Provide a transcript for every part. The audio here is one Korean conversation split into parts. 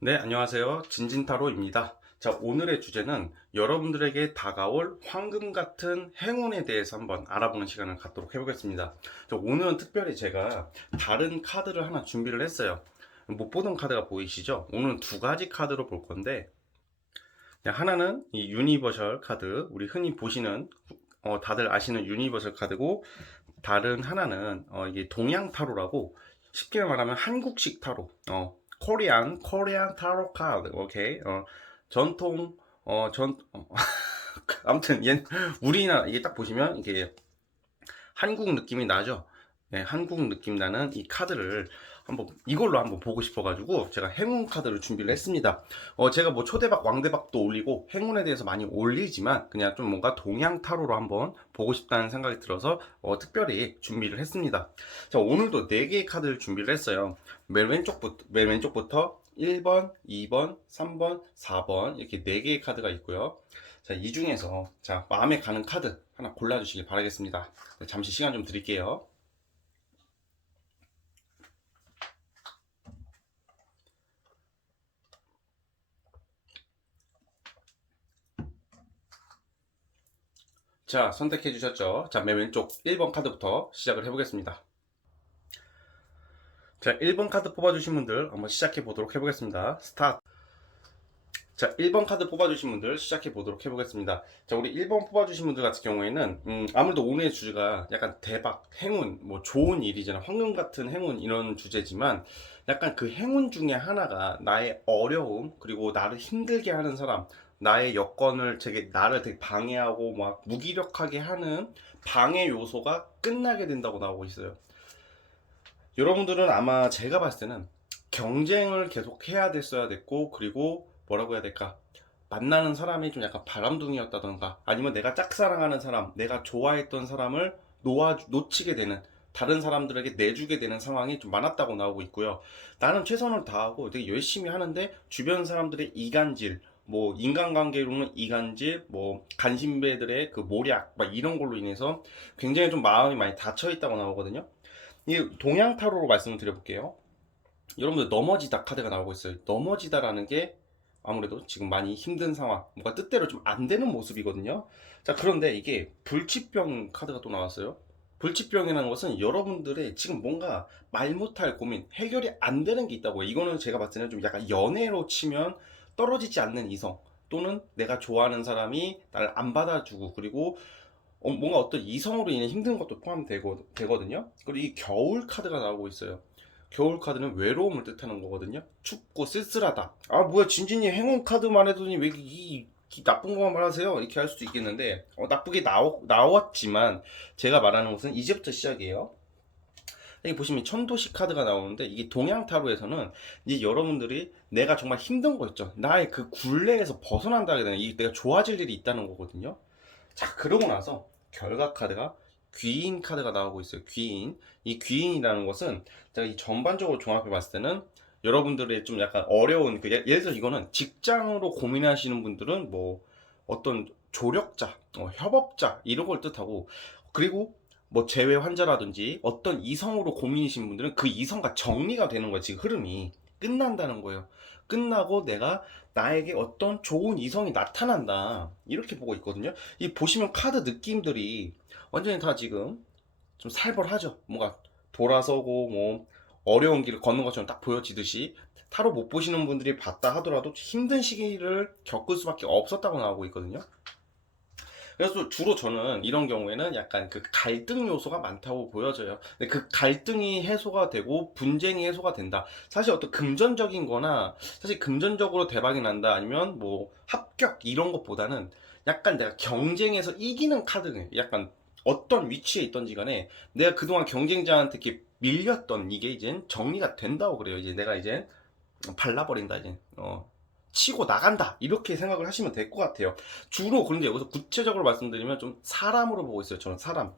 네, 안녕하세요. 진진타로입니다. 자, 오늘의 주제는 여러분들에게 다가올 황금 같은 행운에 대해서 한번 알아보는 시간을 갖도록 해보겠습니다. 자, 오늘은 특별히 제가 다른 카드를 하나 준비를 했어요. 못 보던 카드가 보이시죠? 오늘은 두 가지 카드로 볼 건데, 하나는 이 유니버셜 카드, 우리 흔히 보시는, 다들 아시는 유니버셜 카드고, 다른 하나는 이게 동양 타로라고 쉽게 말하면 한국식 타로, 코리안 타로 카드, 오케이, 전통, 어, 전, 어, 아무튼 우리나라 이게 딱 보시면 이게 한국 느낌이 나죠. 네, 한국 느낌 나는 이 카드를 이걸로 한번 보고 싶어가지고 제가 행운 카드를 준비를 했습니다. 제가 뭐 초대박, 왕대박도 올리고 행운에 대해서 많이 올리지만 그냥 좀 뭔가 동양 타로로 한번 보고 싶다는 생각이 들어서 특별히 준비를 했습니다. 자, 오늘도 4개의 카드를 준비를 했어요. 맨 왼쪽부터 1번, 2번, 3번, 4번 이렇게 4개의 카드가 있고요. 자, 이 중에서 마음에 가는 카드 하나 골라주시길 바라겠습니다. 네, 잠시 시간 좀 드릴게요. 자, 선택해 주셨죠? 자, 맨 왼쪽 1번 카드부터 시작을 해보겠습니다. 자, 1번 카드 뽑아주신 분들 한번 시작해 보도록 해보겠습니다. 스타트. 자, 1번 카드 뽑아주신 분들 시작해 보도록 해보겠습니다. 자, 우리 1번 뽑아주신 분들 같은 경우에는 아무래도 오늘의 주제가 약간 대박, 행운, 뭐 좋은 일이잖아, 황금 같은 행운 이런 주제지만 약간 그 행운 중에 하나가 나의 어려움, 그리고 나를 힘들게 하는 사람, 나의 여건을 나를 되게 방해하고 막 무기력하게 하는 방해 요소가 끝나게 된다고 나오고 있어요. 여러분들은 아마 제가 봤을 때는 경쟁을 계속 해야 됐어야 됐고, 그리고 뭐라고 해야 될까, 만나는 사람이 좀 약간 바람둥이였다던가, 아니면 내가 짝사랑하는 사람, 내가 좋아했던 사람을 놓치게 되는, 다른 사람들에게 내주게 되는 상황이 좀 많았다고 나오고 있고요. 나는 최선을 다하고 되게 열심히 하는데 주변 사람들의 이간질, 뭐 인간관계로는 이간질, 뭐 간신배들의 그 모략 막 이런 걸로 인해서 굉장히 좀 마음이 많이 닫혀 있다고 나오거든요. 이 동양 타로로 말씀을 드려볼게요. 여러분들 넘어지다 카드가 나오고 있어요. 넘어지다라는 게 아무래도 지금 많이 힘든 상황, 뭔가 뜻대로 좀 안 되는 모습이거든요. 자, 그런데 이게 불치병 카드가 또 나왔어요. 불치병이라는 것은 여러분들의 지금 뭔가 말 못할 고민, 해결이 안 되는 게 있다고요. 이거는 제가 봤을 때는 좀 약간 연애로 치면 떨어지지 않는 이성, 또는 내가 좋아하는 사람이 나를 안 받아주고, 그리고 뭔가 어떤 이성으로 인해 힘든 것도 되거든요. 그리고 이 겨울 카드가 나오고 있어요. 겨울 카드는 외로움을 뜻하는 거거든요. 춥고 쓸쓸하다. 아, 뭐야, 진진이 행운 카드만 해더니 왜 이 나쁜 것만 말하세요? 이렇게 할 수도 있겠는데, 나쁘게 나왔지만, 제가 말하는 것은 이제부터 시작이에요. 여기 보시면 천도시 카드가 나오는데, 이게 동양 타로에서는 이제 여러분들이 내가 정말 힘든 거 있죠. 나의 그 굴레에서 벗어난다 해야 되나, 이게 내가 좋아질 일이 있다는 거거든요. 자, 그러고 나서 결과 카드가 귀인 카드가 나오고 있어요. 귀인. 이 귀인이라는 것은 제가 이 전반적으로 종합해 봤을 때는 여러분들의 좀 약간 어려운 예를 들어 이거는 직장으로 고민하시는 분들은 뭐 어떤 조력자, 협업자 이런 걸 뜻하고, 그리고 뭐 재회 환자라든지 어떤 이성으로 고민이신 분들은 그 이성과 정리가 되는 거예요. 지금 흐름이 끝난다는 거예요. 끝나고 내가 나에게 어떤 좋은 이성이 나타난다 이렇게 보고 있거든요. 이 보시면 카드 느낌들이 완전히 다 지금 좀 살벌하죠. 뭔가 돌아서고 뭐 어려운 길을 걷는 것처럼 딱 보여지듯이, 타로 못 보시는 분들이 봤다 하더라도 힘든 시기를 겪을 수밖에 없었다고 나오고 있거든요. 그래서 주로 저는 이런 경우에는 약간 그 갈등 요소가 많다고 보여져요. 근데 그 갈등이 해소가 되고 분쟁이 해소가 된다. 사실 어떤 금전적인 거나, 사실 금전적으로 대박이 난다 아니면 뭐 합격 이런 것보다는 약간 내가 경쟁에서 이기는 카드, 약간 어떤 위치에 있던지 간에 내가 그동안 경쟁자한테 이렇게 밀렸던 이게 이제 정리가 된다고 그래요. 이제 내가 이제 발라버린다, 이제 치고 나간다 이렇게 생각을 하시면 될 것 같아요. 주로 그런데 여기서 구체적으로 말씀드리면 좀 사람으로 보고 있어요. 저는 사람.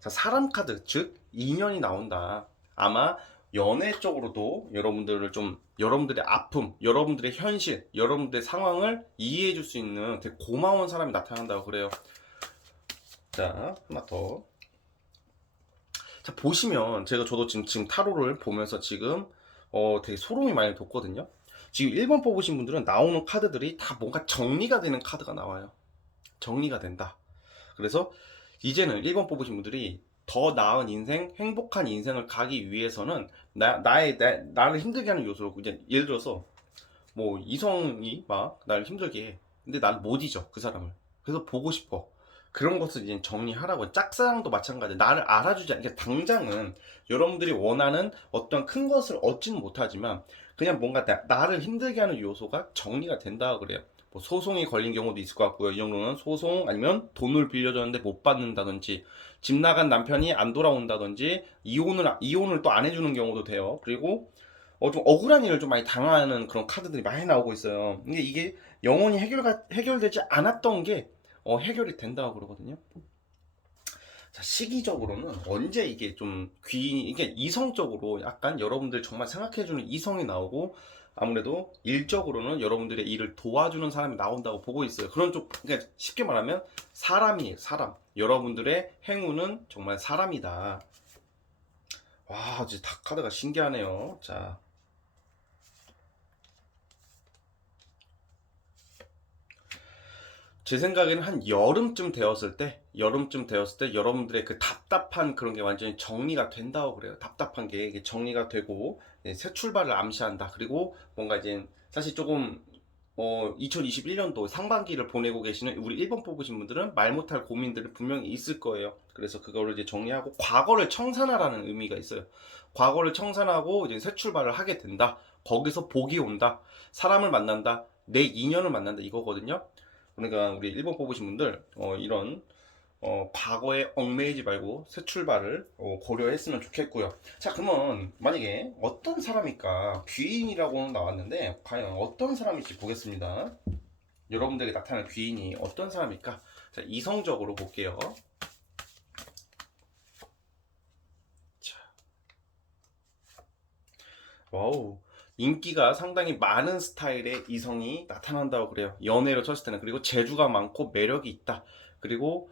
자, 사람 카드, 즉 인연이 나온다. 아마 연애 쪽으로도 여러분들의 아픔, 여러분들의 현실, 여러분들의 상황을 이해해 줄 수 있는 되게 고마운 사람이 나타난다고 그래요. 자, 하나 더. 자, 보시면 저도 지금 타로를 보면서 지금 되게 소름이 많이 돋거든요. 지금 1번 뽑으신 분들은 나오는 카드들이 다 뭔가 정리가 되는 카드가 나와요. 정리가 된다. 그래서 이제는 1번 뽑으신 분들이 더 나은 인생, 행복한 인생을 가기 위해서는 나를 힘들게 하는 요소로, 이제 예를 들어서 뭐 이성이 막 나를 힘들게 해. 근데 난 못 잊어, 그 사람을. 그래서 보고 싶어. 그런 것을 이제 정리하라고. 짝사랑도 마찬가지. 나를 알아주지 않게, 그러니까 당장은 여러분들이 원하는 어떤 큰 것을 얻지는 못하지만 그냥 뭔가 나를 힘들게 하는 요소가 정리가 된다 그래요. 뭐 소송이 걸린 경우도 있을 것 같고요. 이 정도는 소송, 아니면 돈을 빌려줬는데 못 받는다든지, 집 나간 남편이 안 돌아온다든지, 이혼을 또 안 해주는 경우도 돼요. 그리고 좀 억울한 일을 좀 많이 당하는 그런 카드들이 많이 나오고 있어요. 근데 이게 영원히 해결되지 않았던 게 해결이 된다고 그러거든요. 자, 시기적으로는 언제 이게 좀 이게 이성적으로 약간 여러분들 정말 생각해주는 이성이 나오고, 아무래도 일적으로는 여러분들의 일을 도와주는 사람이 나온다고 보고 있어요. 그런 쪽, 그러니까 쉽게 말하면 사람이에요, 사람. 여러분들의 행운은 정말 사람이다. 와, 진짜 다 카드가 신기하네요. 자, 제 생각에는 한 여름쯤 되었을 때 여러분들의 그 답답한 그런 게 완전히 정리가 된다고 그래요. 답답한 게 이게 정리가 되고, 새 출발을 암시한다. 그리고 뭔가 이제 사실 조금 2021년도 상반기를 보내고 계시는 우리 1번 뽑으신 분들은 말 못할 고민들이 분명히 있을 거예요. 그래서 그거를 이제 정리하고 과거를 청산하라는 의미가 있어요. 과거를 청산하고 이제 새 출발을 하게 된다. 거기서 복이 온다. 사람을 만난다. 내 인연을 만난다. 이거거든요. 그러니까 우리 1번 뽑으신 분들 이런 과거에 얽매이지 말고 새 출발을 고려했으면 좋겠고요. 자, 그러면 만약에 어떤 사람일까? 귀인이라고 나왔는데 과연 어떤 사람일지 보겠습니다. 여러분들에게 나타나는 귀인이 어떤 사람일까? 자, 이성적으로 볼게요. 자, 와우. 인기가 상당히 많은 스타일의 이성이 나타난다고 그래요. 연애로 쳤을 때는. 그리고 재주가 많고 매력이 있다. 그리고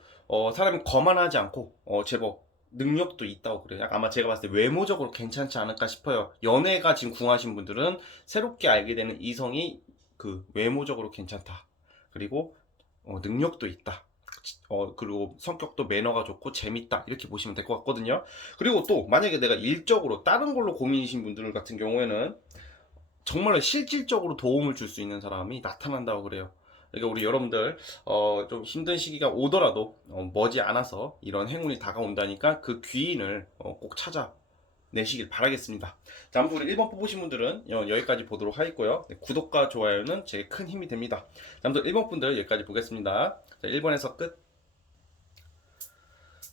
사람이 거만하지 않고 제법 능력도 있다고 그래요. 아마 제가 봤을 때 외모적으로 괜찮지 않을까 싶어요. 연애가 지금 궁하신 분들은 새롭게 알게 되는 이성이 그 외모적으로 괜찮다. 그리고 능력도 있다. 그리고 성격도 매너가 좋고 재밌다. 이렇게 보시면 될 것 같거든요. 그리고 또 만약에 내가 일적으로 다른 걸로 고민이신 분들 같은 경우에는 정말로 실질적으로 도움을 줄 수 있는 사람이 나타난다고 그래요. 그러니까 우리 여러분들 좀 힘든 시기가 오더라도 머지않아서 이런 행운이 다가온다니까 그 귀인을 꼭 찾아내시길 바라겠습니다. 자, 아무튼 우리 1번 뽑으신 분들은 여기까지 보도록 하겠고요. 네, 구독과 좋아요는 제게 큰 힘이 됩니다. 자, 아무튼 1번 분들 여기까지 보겠습니다. 자, 1번에서 끝.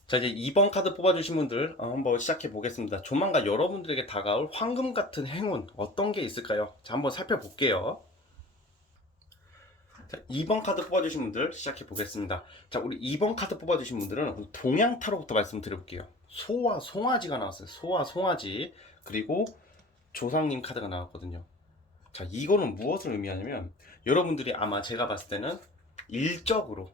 자, 이제 2번 카드 뽑아주신 분들 한번 시작해 보겠습니다. 조만간 여러분들에게 다가올 황금 같은 행운 어떤 게 있을까요? 자, 한번 살펴볼게요. 자, 2번 카드 뽑아주신 분들 시작해 보겠습니다. 자, 우리 2번 카드 뽑아주신 분들은 동양 타로부터 말씀드려볼게요. 소와 송아지가 나왔어요. 소와 송아지. 그리고 조상님 카드가 나왔거든요. 자, 이거는 무엇을 의미하냐면 여러분들이 아마 제가 봤을 때는 일적으로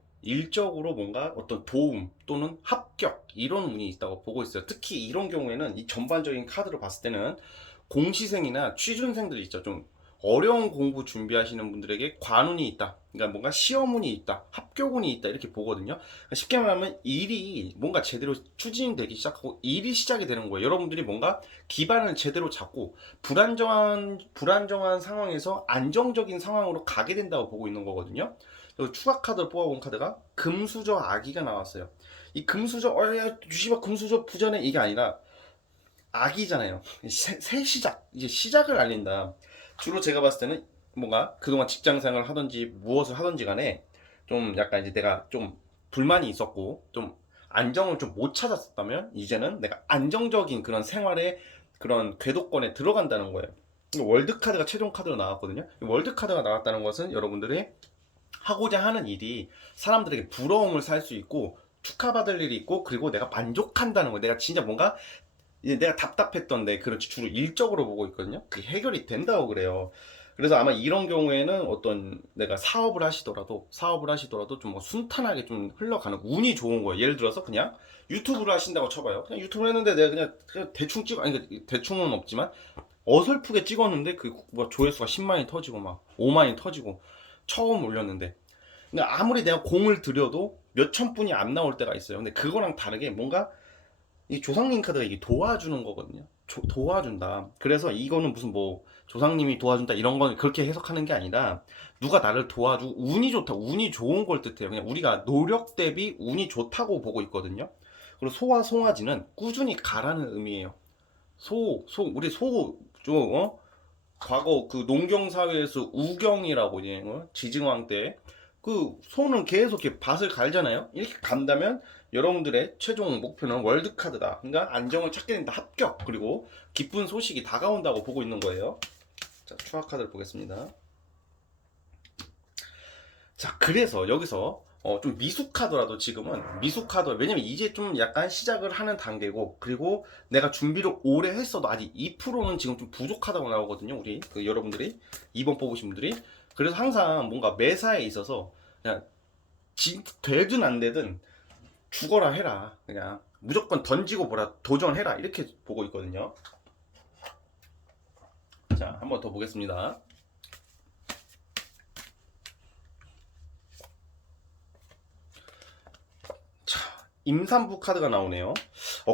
뭔가 어떤 도움 또는 합격 이런 운이 있다고 보고 있어요. 특히 이런 경우에는 이 전반적인 카드로 봤을 때는 공시생이나 취준생들 있죠. 좀 어려운 공부 준비하시는 분들에게 관운이 있다. 그러니까 뭔가 시험운이 있다. 합격운이 있다. 이렇게 보거든요. 그러니까 쉽게 말하면 일이 뭔가 제대로 추진되기 시작하고 일이 시작이 되는 거예요. 여러분들이 뭔가 기반을 제대로 잡고 불안정한 상황에서 안정적인 상황으로 가게 된다고 보고 있는 거거든요. 그리고 추가 카드를 뽑아본 카드가 금수저 아기가 나왔어요. 이 금수저, 야, 유시바 금수저 부전에 이게 아니라 아기잖아요. 새 시작, 이제 시작을 알린다. 주로 제가 봤을 때는 뭔가 그동안 직장 생활을 하든지 무엇을 하든지 간에 좀 약간 이제 내가 좀 불만이 있었고 좀 안정을 좀 못 찾았었다면 이제는 내가 안정적인 그런 생활의 그런 궤도권에 들어간다는 거예요. 월드 카드가 최종 카드로 나왔거든요. 월드 카드가 나왔다는 것은 여러분들이 하고자 하는 일이 사람들에게 부러움을 살 수 있고 축하받을 일이 있고, 그리고 내가 만족한다는 거예요. 내가 진짜 뭔가 이제 내가 답답했던데, 그렇지, 주로 일적으로 보고 있거든요. 그게 해결이 된다고 그래요. 그래서 아마 이런 경우에는 어떤 내가 사업을 하시더라도 좀 뭐 순탄하게 좀 흘러가는 운이 좋은 거예요. 예를 들어서 그냥 유튜브를 하신다고 쳐봐요. 그냥 유튜브를 했는데 내가 그냥 대충 찍어, 아니 대충은 없지만 어설프게 찍었는데 그 뭐 조회수가 10만이 터지고 막 5만이 터지고 처음 올렸는데, 근데 아무리 내가 공을 들여도 몇천 분이 안 나올 때가 있어요. 근데 그거랑 다르게 뭔가 이 조상님 카드가 이게 도와주는 거거든요. 도와준다. 그래서 이거는 무슨 뭐 조상님이 도와준다 이런 건 그렇게 해석하는 게 아니라 누가 나를 도와주고 운이 좋다, 운이 좋은 걸 뜻해요. 그냥 우리가 노력 대비 운이 좋다고 보고 있거든요. 그리고 소와 송아지는 꾸준히 가라는 의미예요. 우리 과거 그 농경 사회에서 우경이라고 이제 지증왕 때 그 소는 계속 이렇게 밭을 갈잖아요. 이렇게 간다면 여러분들의 최종 목표는 월드 카드다. 그러니까 안정을 찾게 된다. 합격. 그리고 기쁜 소식이 다가온다고 보고 있는 거예요. 자, 추가 카드를 보겠습니다. 자, 그래서 여기서 좀 미숙하더라도 지금은 미숙하더 왜냐면 이제 좀 약간 시작을 하는 단계고, 그리고 내가 준비를 오래 했어도 아직 2%는 지금 좀 부족하다고 나오거든요. 우리 그 여러분들이 2번 뽑으신 분들이. 그래서 항상 뭔가 매사에 있어서 그냥 되든 안 되든 죽어라 해라, 그냥 무조건 던지고 보라, 도전해라, 이렇게 보고 있거든요. 자, 한번 더 보겠습니다. 임산부 카드가 나오네요.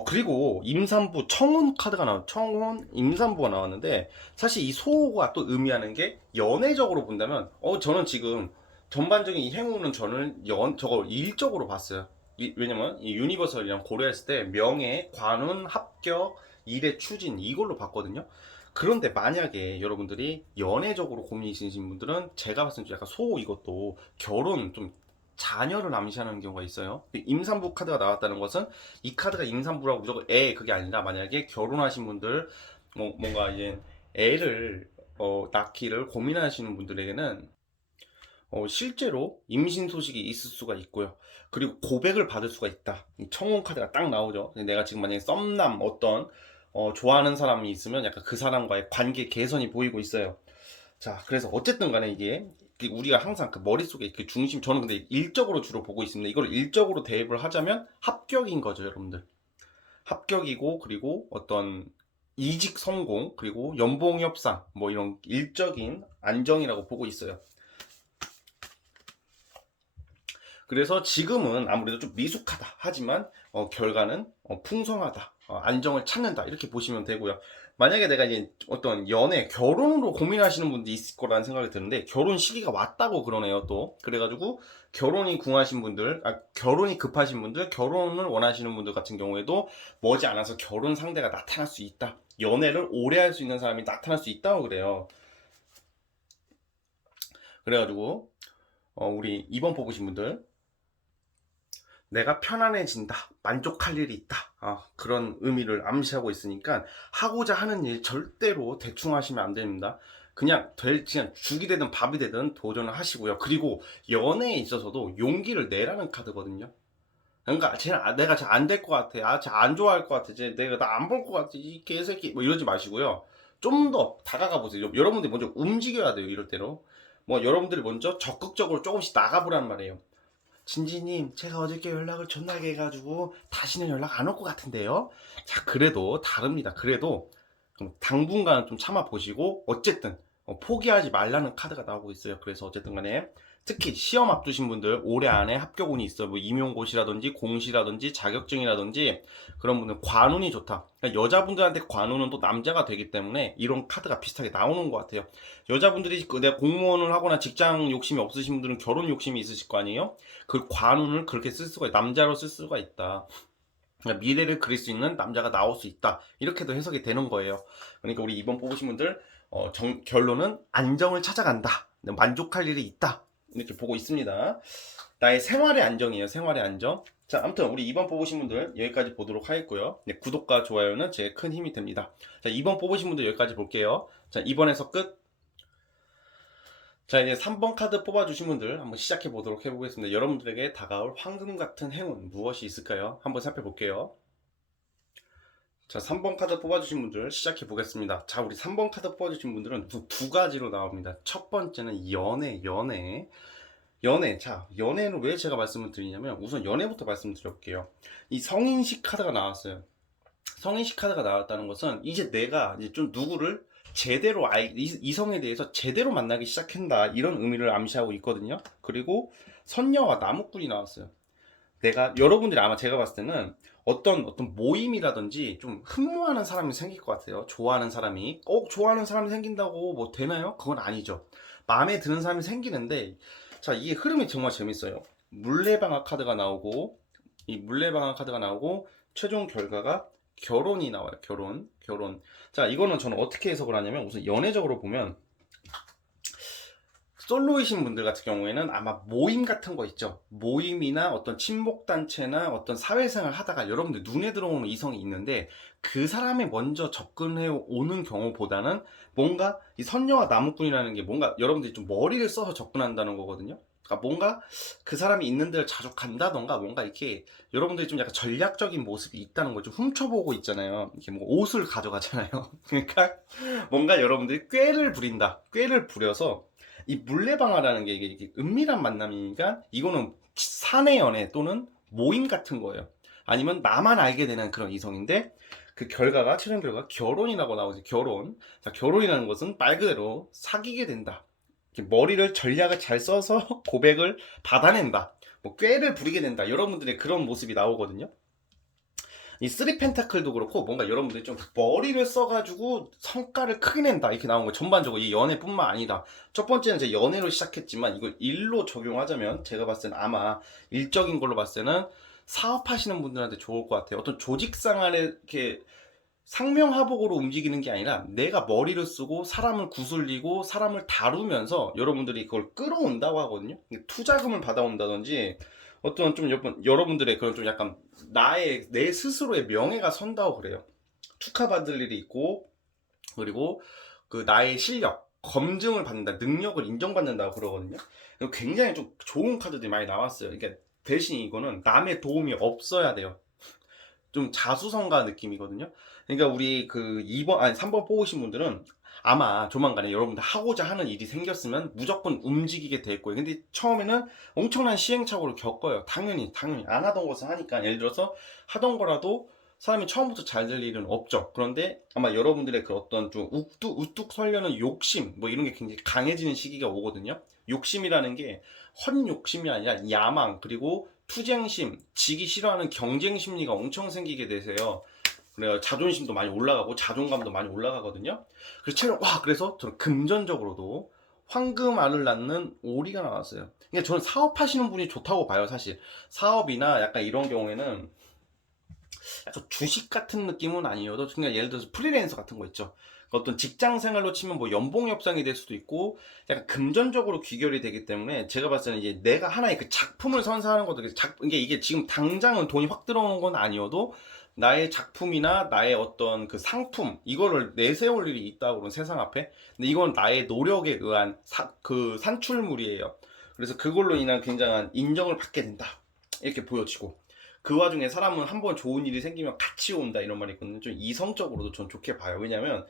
그리고 임산부 청혼 카드가 청혼 임산부가 나왔는데, 사실 이 소가 또 의미하는 게 연애적으로 본다면 저는 지금 전반적인 이 행운은 저는 저거 일적으로 봤어요. 왜냐면 이 유니버설이랑 고려했을 때 명예, 관운, 합격, 일의 추진 이걸로 봤거든요. 그런데 만약에 여러분들이 연애적으로 고민이신 분들은 제가 봤을 때 약간 소 이것도 결혼 좀 자녀를 암시하는 경우가 있어요. 임산부 카드가 나왔다는 것은 이 카드가 임산부라고 무조건 그게 아니라, 만약에 결혼하신 분들 뭔가 이제 애를 낳기를 고민하시는 분들에게는 실제로 임신 소식이 있을 수가 있고요. 그리고 고백을 받을 수가 있다. 이 청혼 카드가 딱 나오죠. 내가 지금 만약에 썸남 어떤 좋아하는 사람이 있으면 약간 그 사람과의 관계 개선이 보이고 있어요. 자, 그래서 어쨌든 간에 이게 우리가 항상 그 머릿속에 그 중심, 저는 근데 일적으로 주로 보고 있습니다. 이걸 일적으로 대입을 하자면 합격인 거죠, 여러분들. 합격이고, 그리고 어떤 이직 성공, 그리고 연봉 협상, 뭐 이런 일적인 안정이라고 보고 있어요. 그래서 지금은 아무래도 좀 미숙하다 하지만 결과는 풍성하다, 안정을 찾는다, 이렇게 보시면 되고요. 만약에 내가 이제 어떤 결혼으로 고민하시는 분들이 있을 거라는 생각이 드는데, 결혼 시기가 왔다고 그러네요. 또 그래가지고 결혼이 궁하신 분들, 결혼이 급하신 분들, 결혼을 원하시는 분들 같은 경우에도 머지않아서 결혼 상대가 나타날 수 있다, 연애를 오래 할 수 있는 사람이 나타날 수 있다고 그래요. 그래가지고 우리 2번 뽑으신 분들, 내가 편안해진다, 만족할 일이 있다, 그런 의미를 암시하고 있으니까 하고자 하는 일 절대로 대충 하시면 안 됩니다. 그냥 죽이 되든 밥이 되든 도전을 하시고요. 그리고 연애에 있어서도 용기를 내라는 카드거든요. 그러니까 내가 잘 안 될 것 같아, 잘 안 좋아할 것 같아, 내가 나 안 볼 것 같아, 이 개새끼, 뭐 이러지 마시고요. 좀 더 다가가 보세요. 여러분들이 먼저 움직여야 돼요. 이럴 때로 뭐 여러분들이 먼저 적극적으로 조금씩 나가보란 말이에요. 진지님, 제가 어저께 연락을 존나게 해가지고 다시는 연락 안 올 것 같은데요. 자, 그래도 다릅니다. 그래도 당분간은 좀 참아 보시고, 어쨌든 포기하지 말라는 카드가 나오고 있어요. 그래서 어쨌든 간에 특히 시험 앞두신 분들, 올해 안에 합격운이 있어요. 뭐 임용고시라든지 공시라든지 자격증이라든지 그런 분들 관운이 좋다. 그러니까 여자분들한테 관운은 또 남자가 되기 때문에 이런 카드가 비슷하게 나오는 것 같아요. 여자분들이 내가 공무원을 하거나 직장 욕심이 없으신 분들은 결혼 욕심이 있으실 거 아니에요? 그 관운을 그렇게 쓸 수가 남자로 쓸 수가 있다. 그러니까 미래를 그릴 수 있는 남자가 나올 수 있다, 이렇게도 해석이 되는 거예요. 그러니까 우리 2번 뽑으신 분들 결론은 안정을 찾아간다, 만족할 일이 있다, 이렇게 보고 있습니다. 나의 생활의 안정이에요. 생활의 안정. 자, 아무튼 우리 2번 뽑으신 분들 여기까지 보도록 하겠고요. 네, 구독과 좋아요는 제 큰 힘이 됩니다. 자, 2번 뽑으신 분들 여기까지 볼게요. 자, 2번에서 끝. 자, 이제 3번 카드 뽑아주신 분들 한번 시작해 보도록 해보겠습니다. 여러분들에게 다가올 황금 같은 행운 무엇이 있을까요? 한번 살펴볼게요. 자, 3번 카드 뽑아주신 분들 시작해 보겠습니다. 자, 우리 3번 카드 뽑아주신 분들은 두 가지로 나옵니다. 첫 번째는 연애. 자, 연애는 왜 제가 말씀을 드리냐면, 우선 연애부터 말씀드릴게요. 이 성인식 카드가 나왔어요. 성인식 카드가 나왔다는 것은 이제 내가 이제 좀 누구를 제대로 이성에 대해서 제대로 만나기 시작한다, 이런 의미를 암시하고 있거든요. 그리고 선녀와 나무꾼이 나왔어요. 여러분들이 아마 제가 봤을 때는 어떤 모임이라든지 좀 흠모하는 사람이 생길 것 같아요. 좋아하는 사람이 좋아하는 사람이 생긴다고 뭐 되나요? 그건 아니죠. 마음에 드는 사람이 생기는데, 자, 이게 흐름이 정말 재밌어요. 물레방아 카드가 나오고, 이 물레방아 카드가 나오고, 최종 결과가 결혼이 나와요. 결혼. 자, 이거는 저는 어떻게 해석을 하냐면, 우선 연애적으로 보면 솔로이신 분들 같은 경우에는 아마 모임 같은 거 있죠. 모임이나 어떤 친목단체나 어떤 사회생활 하다가 여러분들 눈에 들어오는 이성이 있는데, 그 사람이 먼저 접근해 오는 경우보다는 뭔가 이 선녀와 나무꾼이라는 게 뭔가 여러분들이 좀 머리를 써서 접근한다는 거거든요. 그러니까 뭔가 그 사람이 있는 데를 자주 간다던가, 뭔가 이렇게 여러분들이 좀 약간 전략적인 모습이 있다는 걸 좀 훔쳐보고 있잖아요. 이렇게 뭐 옷을 가져가잖아요. 그러니까 뭔가 여러분들이 꾀를 부려서, 이 물레방아라는 게 이게 은밀한 만남이니까 이거는 사내 연애 또는 모임 같은 거예요. 아니면 나만 알게 되는 그런 이성인데, 그 결과가 최종 결과 결혼이라고 나오지. 결혼. 자, 결혼이라는 것은 말 그대로 사귀게 된다. 이렇게 머리를 전략을 잘 써서 고백을 받아낸다. 뭐 꾀를 부리게 된다. 여러분들의 그런 모습이 나오거든요. 이 쓰리 펜타클도 그렇고 뭔가 여러분들이 좀 머리를 써가지고 성과를 크게 낸다, 이렇게 나온 거. 전반적으로 이 연애뿐만 아니라 첫 번째는 제 연애로 시작했지만 이걸 일로 적용하자면 제가 봤을 때는 아마 일적인 걸로 봤을 때는 사업하시는 분들한테 좋을 것 같아요. 어떤 조직 생활에 이렇게 상명하복으로 움직이는 게 아니라 내가 머리를 쓰고 사람을 구슬리고 사람을 다루면서 여러분들이 그걸 끌어온다고 하거든요. 투자금을 받아온다든지 어떤 좀 여러분들의 그런 좀 약간 내 스스로의 명예가 선다고 그래요. 축하받을 일이 있고, 그리고 그 나의 실력 검증을 받는다, 능력을 인정받는다고 그러거든요. 굉장히 좀 좋은 카드들이 많이 나왔어요. 그러니까 대신 이거는 남의 도움이 없어야 돼요. 좀 자수성가 느낌이거든요. 그러니까 우리 그 3번 뽑으신 분들은 아마 조만간에 여러분들 하고자 하는 일이 생겼으면 무조건 움직이게 될 거예요. 근데 처음에는 엄청난 시행착오를 겪어요. 당연히 안 하던 것을 하니까. 예를 들어서 하던 거라도 사람이 처음부터 잘 될 일은 없죠. 그런데 아마 여러분들의 그 어떤 좀 우뚝 설려는 욕심, 뭐 이런 게 굉장히 강해지는 시기가 오거든요. 욕심이라는 게 헛욕심이 아니라 야망, 그리고 투쟁심, 지기 싫어하는 경쟁 심리가 엄청 생기게 되세요. 그래요. 자존심도 많이 올라가고 자존감도 많이 올라가거든요. 그래서 저는 금전적으로도 황금알을 낳는 오리가 나왔어요. 그러니까 저는 사업하시는 분이 좋다고 봐요, 사실. 사업이나 약간 이런 경우에는 약간 주식 같은 느낌은 아니어도, 그냥 예를 들어서 프리랜서 같은 거 있죠. 어떤 직장 생활로 치면 뭐 연봉 협상이 될 수도 있고, 약간 금전적으로 귀결이 되기 때문에 제가 봤을 때는 이제 내가 하나의 그 작품을 선사하는 것도, 이게 지금 당장은 돈이 확 들어오는 건 아니어도 나의 작품이나 나의 어떤 그 상품, 이거를 내세울 일이 있다고, 그런 세상 앞에. 근데 이건 나의 노력에 의한 그 산출물이에요. 그래서 그걸로 인한 굉장한 인정을 받게 된다, 이렇게 보여지고, 그 와중에 사람은 한번 좋은 일이 생기면 같이 온다, 이런 말이 있거든요. 좀 이성적으로도 전 좋게 봐요. 왜냐면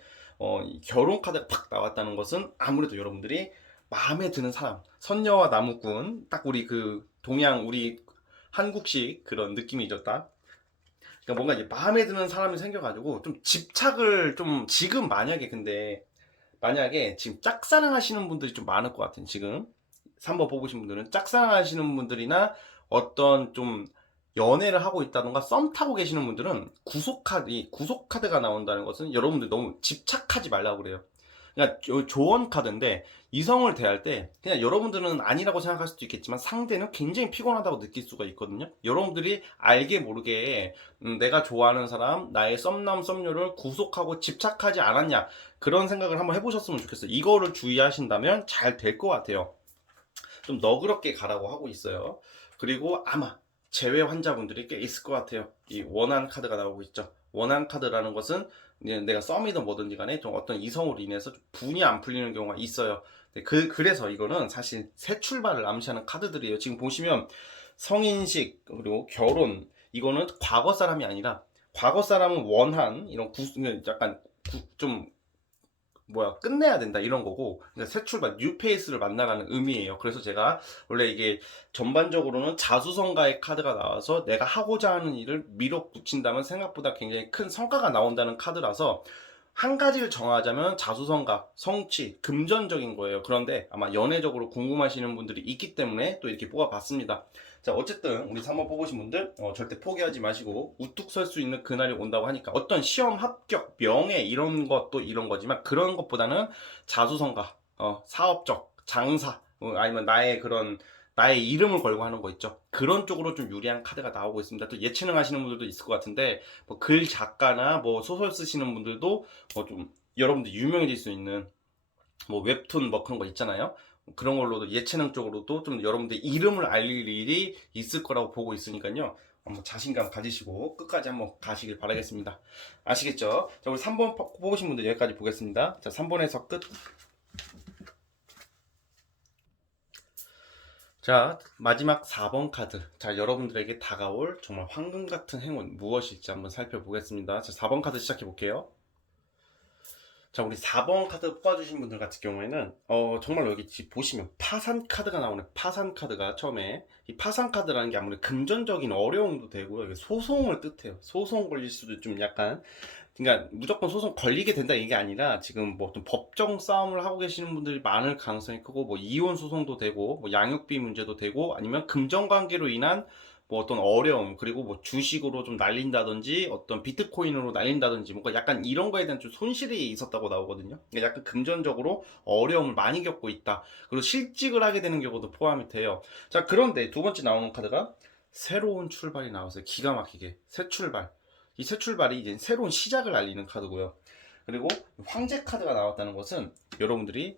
이 결혼 카드가 팍 나왔다는 것은 아무래도 여러분들이 마음에 드는 사람, 선녀와 나무꾼, 딱 우리 그 동양, 우리 한국식 그런 느낌이죠, 딱. 그러니까 뭔가 이제 마음에 드는 사람이 생겨가지고 좀 집착을 좀, 지금 만약에 지금 짝사랑 하시는 분들이 좀 많을 것 같아요. 지금 3번 뽑으신 분들은 짝사랑 하시는 분들이나 어떤 좀 연애를 하고 있다던가 썸 타고 계시는 분들은 구속카드가 나온다는 것은 여러분들 너무 집착하지 말라고 그래요. 그러니까 조언 카드인데, 이성을 대할 때 그냥 여러분들은 아니라고 생각할 수도 있겠지만 상대는 굉장히 피곤하다고 느낄 수가 있거든요. 여러분들이 알게 모르게 내가 좋아하는 사람, 나의 썸남 썸녀를 구속하고 집착하지 않았냐, 그런 생각을 한번 해보셨으면 좋겠어요. 이거를 주의하신다면 잘 될 것 같아요. 좀 너그럽게 가라고 하고 있어요. 그리고 아마 재회 환자분들이 꽤 있을 것 같아요. 이 원한 카드가 나오고 있죠. 원한 카드라는 것은 내가 썸이든 뭐든지 간에 좀 어떤 이성으로 인해서 좀 분이 안 풀리는 경우가 있어요. 그래서 이거는 사실 새 출발을 암시하는 카드들이에요. 지금 보시면 성인식, 그리고 결혼, 이거는 과거 사람이 아니라, 과거 사람은 원한 이런 약간 좀 끝내야 된다, 이런 거고, 그러니까 새 출발, 뉴페이스를 만나라는 의미예요. 그래서 제가 원래 이게 전반적으로는 자수성가의 카드가 나와서 내가 하고자 하는 일을 밀어붙인다면 생각보다 굉장히 큰 성과가 나온다는 카드라서 한 가지를 정하자면 자수성가, 성취, 금전적인 거예요. 그런데 아마 연애적으로 궁금하시는 분들이 있기 때문에 또 이렇게 뽑아봤습니다. 자, 어쨌든 우리 3번 뽑으신 분들 절대 포기하지 마시고 우뚝 설 수 있는 그날이 온다고 하니까 어떤 시험 합격, 명예 이런 것도 이런 거지만 그런 것보다는 자수성가, 사업적, 장사, 아니면 나의 이름을 걸고 하는 거 있죠. 그런 쪽으로 좀 유리한 카드가 나오고 있습니다. 또 예체능 하시는 분들도 있을 것 같은데 뭐 글 작가나 뭐 소설 쓰시는 분들도 뭐 좀 여러분들 유명해질 수 있는 뭐 웹툰 뭐 그런 거 있잖아요. 그런 걸로도 예체능 쪽으로도 좀 여러분들 이름을 알릴 일이 있을 거라고 보고 있으니까요. 한번 자신감 가지시고 끝까지 한번 가시길 바라겠습니다. 아시겠죠? 자, 우리 3번 뽑으신 분들 여기까지 보겠습니다. 자, 3번에서 끝. 자, 마지막 4번 카드. 자, 여러분들에게 다가올 정말 황금 같은 행운 무엇일지 한번 살펴보겠습니다. 자, 4번 카드 시작해 볼게요. 자, 우리 4번 카드 뽑아주신 분들 같은 경우에는 정말 여기 보시면 파산 카드가 나오네. 파산 카드가 처음에 이 파산 카드라는 게 아무래도 금전적인 어려움도 되고요. 이게 소송을 뜻해요. 소송 걸릴 수도 좀 약간, 그러니까 무조건 소송 걸리게 된다 이게 아니라 지금 뭐 어떤 법정 싸움을 하고 계시는 분들이 많을 가능성이 크고 뭐 이혼 소송도 되고 뭐 양육비 문제도 되고 아니면 금전 관계로 인한 뭐 어떤 어려움, 그리고 뭐 주식으로 좀 날린다든지 어떤 비트코인으로 날린다든지 뭔가 약간 이런 거에 대한 좀 손실이 있었다고 나오거든요. 그러니까 약간 금전적으로 어려움을 많이 겪고 있다. 그리고 실직을 하게 되는 경우도 포함이 돼요. 자, 그런데 두 번째 나오는 카드가 새로운 출발이 나왔어요. 기가 막히게 새 출발. 이 새 출발이 이제 새로운 시작을 알리는 카드고요. 그리고 황제 카드가 나왔다는 것은 여러분들이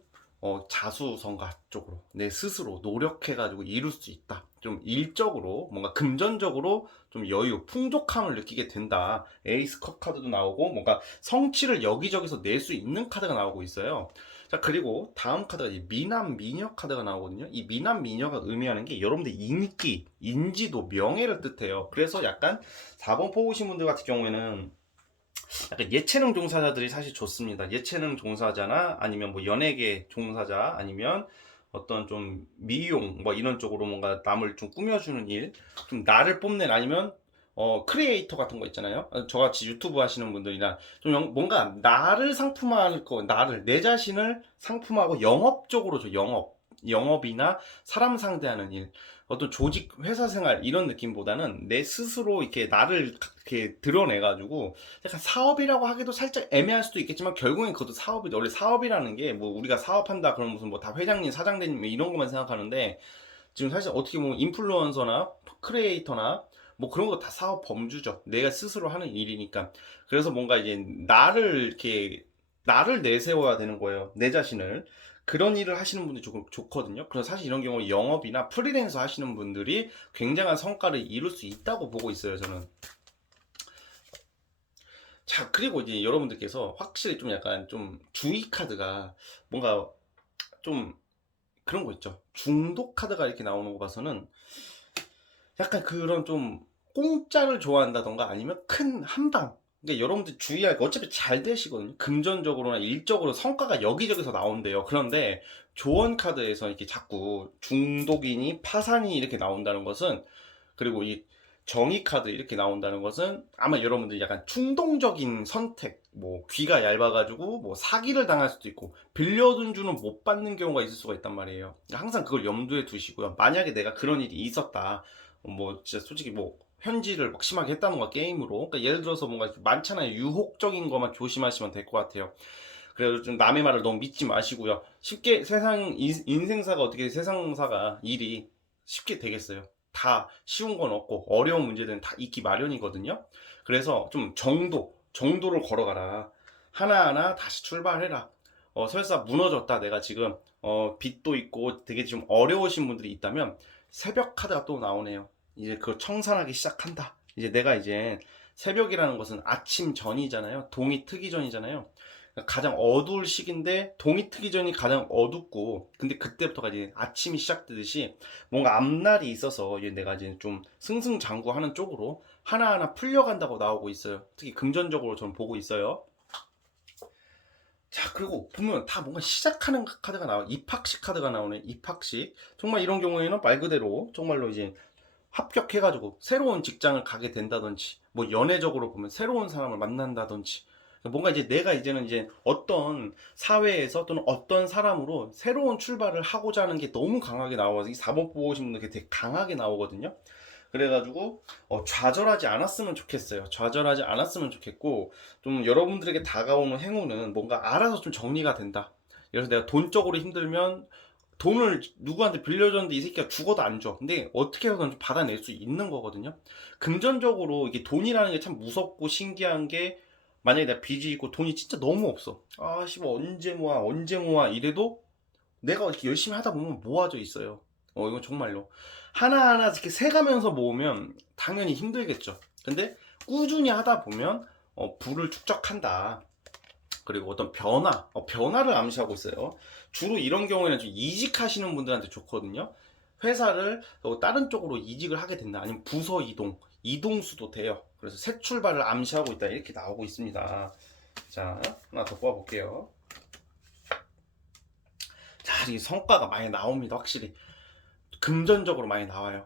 자수성가 쪽으로 내 스스로 노력해가지고 이룰 수 있다. 좀 일적으로 뭔가 금전적으로 좀 여유, 풍족함을 느끼게 된다. 에이스 컵 카드도 나오고 뭔가 성취를 여기저기서 낼 수 있는 카드가 나오고 있어요. 자, 그리고 다음 카드가 미남 미녀 카드가 나오거든요. 이 미남 미녀가 의미하는 게 여러분들 인기, 인지도, 명예를 뜻해요. 그래서 약간 4번 뽑으신 분들 같은 경우에는 약간 예체능 종사자들이 사실 좋습니다. 예체능 종사자나 아니면 뭐 연예계 종사자 아니면 어떤 좀 미용 뭐 이런 쪽으로 뭔가 남을 좀 꾸며주는 일, 좀 나를 뽐낸 아니면 크리에이터 같은 거 있잖아요. 저같이 유튜브 하시는 분들이나 좀 뭔가 나를 상품화할 거, 나를 내 자신을 상품화하고 영업적으로 영업이나 사람 상대하는 일, 어떤 조직 회사 생활 이런 느낌보다는 내 스스로 이렇게 나를 이렇게 드러내가지고 약간 사업이라고 하기도 살짝 애매할 수도 있겠지만 결국엔 그것도 사업이죠. 원래 사업이라는 게 뭐 우리가 사업한다 그러면 무슨 뭐 다 회장님, 사장님 이런 것만 생각하는데 지금 사실 어떻게 보면 인플루언서나 크리에이터나 뭐 그런 거 다 사업 범주죠. 내가 스스로 하는 일이니까. 그래서 뭔가 이제 나를 내세워야 되는 거예요. 내 자신을. 그런 일을 하시는 분들이 조금 좋거든요. 그래서 사실 이런 경우 영업이나 프리랜서 하시는 분들이 굉장한 성과를 이룰 수 있다고 보고 있어요, 저는. 자, 그리고 이제 여러분들께서 확실히 좀 약간 좀 주의 카드가 뭔가 좀 그런 거 있죠. 중독 카드가 이렇게 나오는 거 봐서는 약간 그런 좀 공짜를 좋아한다던가 아니면 큰 한방. 그러니까 여러분들 주의할 거 어차피 잘 되시거든요. 금전적으로나 일적으로 성과가 여기저기서 나온대요. 그런데 조언 카드에서 이렇게 자꾸 중독이니 파산이 이렇게 나온다는 것은, 그리고 이 정의 카드 이렇게 나온다는 것은 아마 여러분들이 약간 충동적인 선택, 뭐 귀가 얇아가지고 뭐 사기를 당할 수도 있고 빌려준 주는 못 받는 경우가 있을 수가 있단 말이에요. 항상 그걸 염두에 두시고요. 만약에 내가 그런 일이 있었다, 뭐 진짜 솔직히 뭐 현질을 막 심하게 했다던가 게임으로, 그러니까 예를 들어서 뭔가 많잖아요. 유혹적인 것만 조심하시면 될 것 같아요. 그래서 좀 남의 말을 너무 믿지 마시고요. 쉽게 인생사가 어떻게 세상사가 일이 쉽게 되겠어요. 다 쉬운 건 없고 어려운 문제들은 다 있기 마련이거든요. 그래서 좀 정도를 걸어가라. 하나하나 다시 출발해라. 설사 무너졌다. 내가 지금 빚도 있고 되게 좀 어려우신 분들이 있다면 새벽 카드가 또 나오네요. 이제 그걸 청산하기 시작한다. 이제 내가 이제 새벽이라는 것은 아침 전이잖아요. 동이 트기 전이잖아요. 가장 어두울 시기인데 동이 트기 전이 가장 어둡고, 근데 그때부터가 이제 아침이 시작되듯이 뭔가 앞날이 있어서 이제 내가 이제 좀 승승장구하는 쪽으로 하나하나 풀려간다고 나오고 있어요. 특히 금전적으로 저는 보고 있어요. 자, 그리고 보면 다 뭔가 시작하는 카드가 나와. 입학식 카드가 나오네. 입학식. 정말 이런 경우에는 말 그대로 정말로 이제 합격해가지고 새로운 직장을 가게 된다든지, 뭐 연애적으로 보면 새로운 사람을 만난다든지, 뭔가 이제 내가 이제는 이제 어떤 사회에서 또는 어떤 사람으로 새로운 출발을 하고자 하는 게 너무 강하게 나와서 이 4번 뽑으신 분들 되게 강하게 나오거든요. 그래가지고 좌절하지 않았으면 좋겠어요. 좌절하지 않았으면 좋겠고, 좀 여러분들에게 다가오는 행운은 뭔가 알아서 좀 정리가 된다. 그래서 내가 돈적으로 힘들면 돈을 누구한테 빌려줬는데 이 새끼가 죽어도 안 줘. 근데 어떻게 해서든 좀 받아낼 수 있는 거거든요. 금전적으로 이게 돈이라는 게 참 무섭고 신기한 게, 만약에 내가 빚이 있고 돈이 진짜 너무 없어. 아, 씨, 뭐 언제 모아 이래도 내가 이렇게 열심히 하다 보면 모아져 있어요. 이건 정말로. 하나하나 이렇게 세가면서 모으면 당연히 힘들겠죠. 근데 꾸준히 하다 보면 부를 축적한다. 그리고 어떤 변화를 암시하고 있어요. 주로 이런 경우에는 좀 이직하시는 분들한테 좋거든요. 회사를 다른 쪽으로 이직을 하게 된다. 아니면 부서 이동수도 돼요. 그래서 새 출발을 암시하고 있다. 이렇게 나오고 있습니다. 자, 하나 더 뽑아볼게요. 자, 이 성과가 많이 나옵니다. 확실히. 금전적으로 많이 나와요.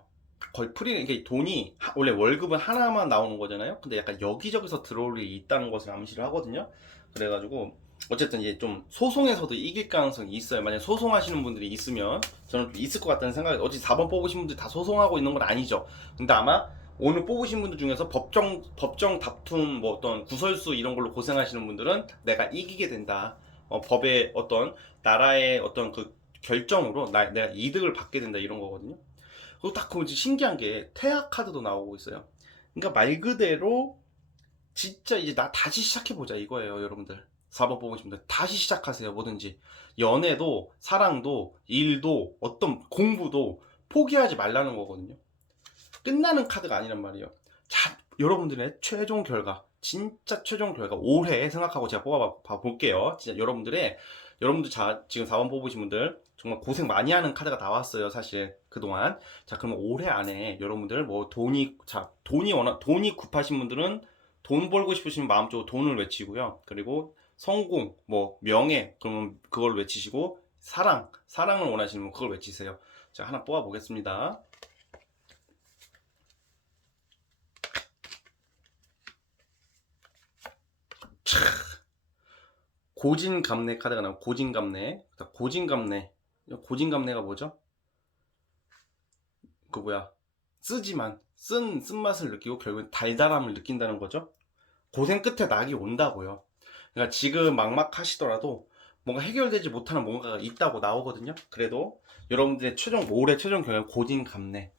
거의 이게 돈이, 원래 월급은 하나만 나오는 거잖아요. 근데 약간 여기저기서 들어올 일이 있다는 것을 암시를 하거든요. 그래가지고 어쨌든 이제 좀 소송에서도 이길 가능성이 있어요. 만약 소송하시는 분들이 있으면 저는 좀 있을 것 같다는 생각이, 어찌 4번 뽑으신 분들 다 소송하고 있는 건 아니죠. 근데 아마 오늘 뽑으신 분들 중에서 법정 다툼, 뭐 어떤 구설수 이런 걸로 고생하시는 분들은 내가 이기게 된다. 법의 어떤 나라의 어떤 그 결정으로 내가 이득을 받게 된다, 이런 거거든요. 그리고 딱 그 신기한 게 태아 카드도 나오고 있어요. 그러니까 말 그대로 진짜 이제 나 다시 시작해보자 이거예요, 여러분들. 4번 뽑으신 분들 다시 시작하세요. 뭐든지 연애도 사랑도 일도 어떤 공부도 포기하지 말라는 거거든요. 끝나는 카드가 아니란 말이에요. 자, 여러분들의 최종 결과, 진짜 최종 결과 올해 생각하고 제가 뽑아봐 볼게요. 진짜 여러분들 지금 4번 뽑으신 분들 정말 고생 많이 하는 카드가 나왔어요, 사실 그동안. 자, 그러면 올해 안에 여러분들 뭐 돈이 급하신 분들은 돈 벌고 싶으신 마음적으로 돈을 외치고요. 그리고 성공, 뭐 명예, 그러면 그걸 외치시고, 사랑을 원하시는 분 그걸 외치세요. 자, 하나 뽑아 보겠습니다. 고진감래 카드가 나오고, 고진감래가 뭐죠? 그 뭐야, 쓰지만 쓴맛을 느끼고 결국엔 달달함을 느낀다는 거죠. 고생 끝에 낙이 온다고요. 그러니까 지금 막막하시더라도 뭔가 해결되지 못하는 뭔가가 있다고 나오거든요. 그래도 여러분들의 올해 최종 결과는 고진감래,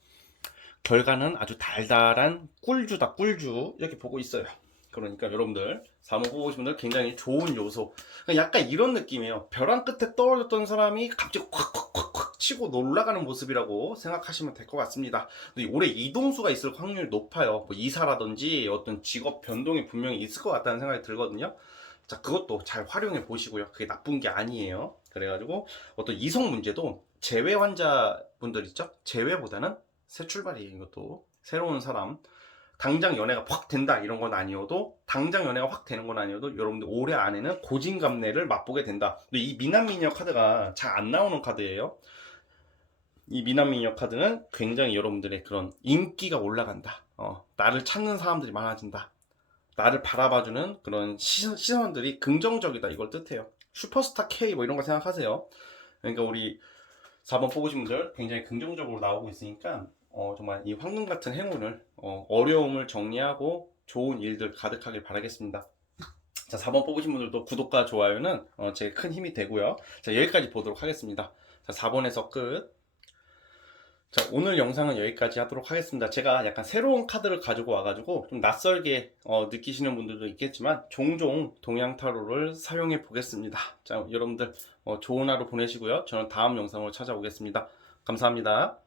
결과는 아주 달달한 꿀주다, 꿀주, 이렇게 보고 있어요. 그러니까 여러분들 3호 뽑으신 분들 굉장히 좋은 요소, 그러니까 약간 이런 느낌이에요. 벼랑 끝에 떨어졌던 사람이 갑자기 콱콱콱콱 치고 올라가는 모습이라고 생각하시면 될 것 같습니다. 근데 올해 이동수가 있을 확률이 높아요. 뭐 이사라든지 어떤 직업 변동이 분명히 있을 것 같다는 생각이 들거든요. 자, 그것도 잘 활용해 보시고요. 그게 나쁜 게 아니에요. 그래가지고 어떤 이성 문제도 재회 환자분들 있죠? 재회보다는 새 출발이에요. 이것도 새로운 사람, 당장 연애가 확 된다 이런 건 아니어도, 당장 연애가 확 되는 건 아니어도 여러분들 올해 안에는 고진감래를 맛보게 된다. 근데 이 미남미녀 카드가 잘 안 나오는 카드예요. 이 미남미녀 카드는 굉장히 여러분들의 그런 인기가 올라간다. 나를 찾는 사람들이 많아진다. 나를 바라봐주는 그런 시선들이 긍정적이다, 이걸 뜻해요. 슈퍼스타 K 뭐 이런 거 생각하세요. 그러니까 우리 4번 뽑으신 분들 굉장히 긍정적으로 나오고 있으니까 정말 이 황금 같은 행운을, 어려움을 정리하고 좋은 일들 가득하길 바라겠습니다. 자, 4번 뽑으신 분들도 구독과 좋아요는 제 큰 힘이 되고요. 자, 여기까지 보도록 하겠습니다. 자, 4번에서 끝. 자, 오늘 영상은 여기까지 하도록 하겠습니다. 제가 약간 새로운 카드를 가지고 와가지고 좀 낯설게 느끼시는 분들도 있겠지만 종종 동양타로를 사용해 보겠습니다. 자, 여러분들 좋은 하루 보내시고요. 저는 다음 영상으로 찾아오겠습니다. 감사합니다.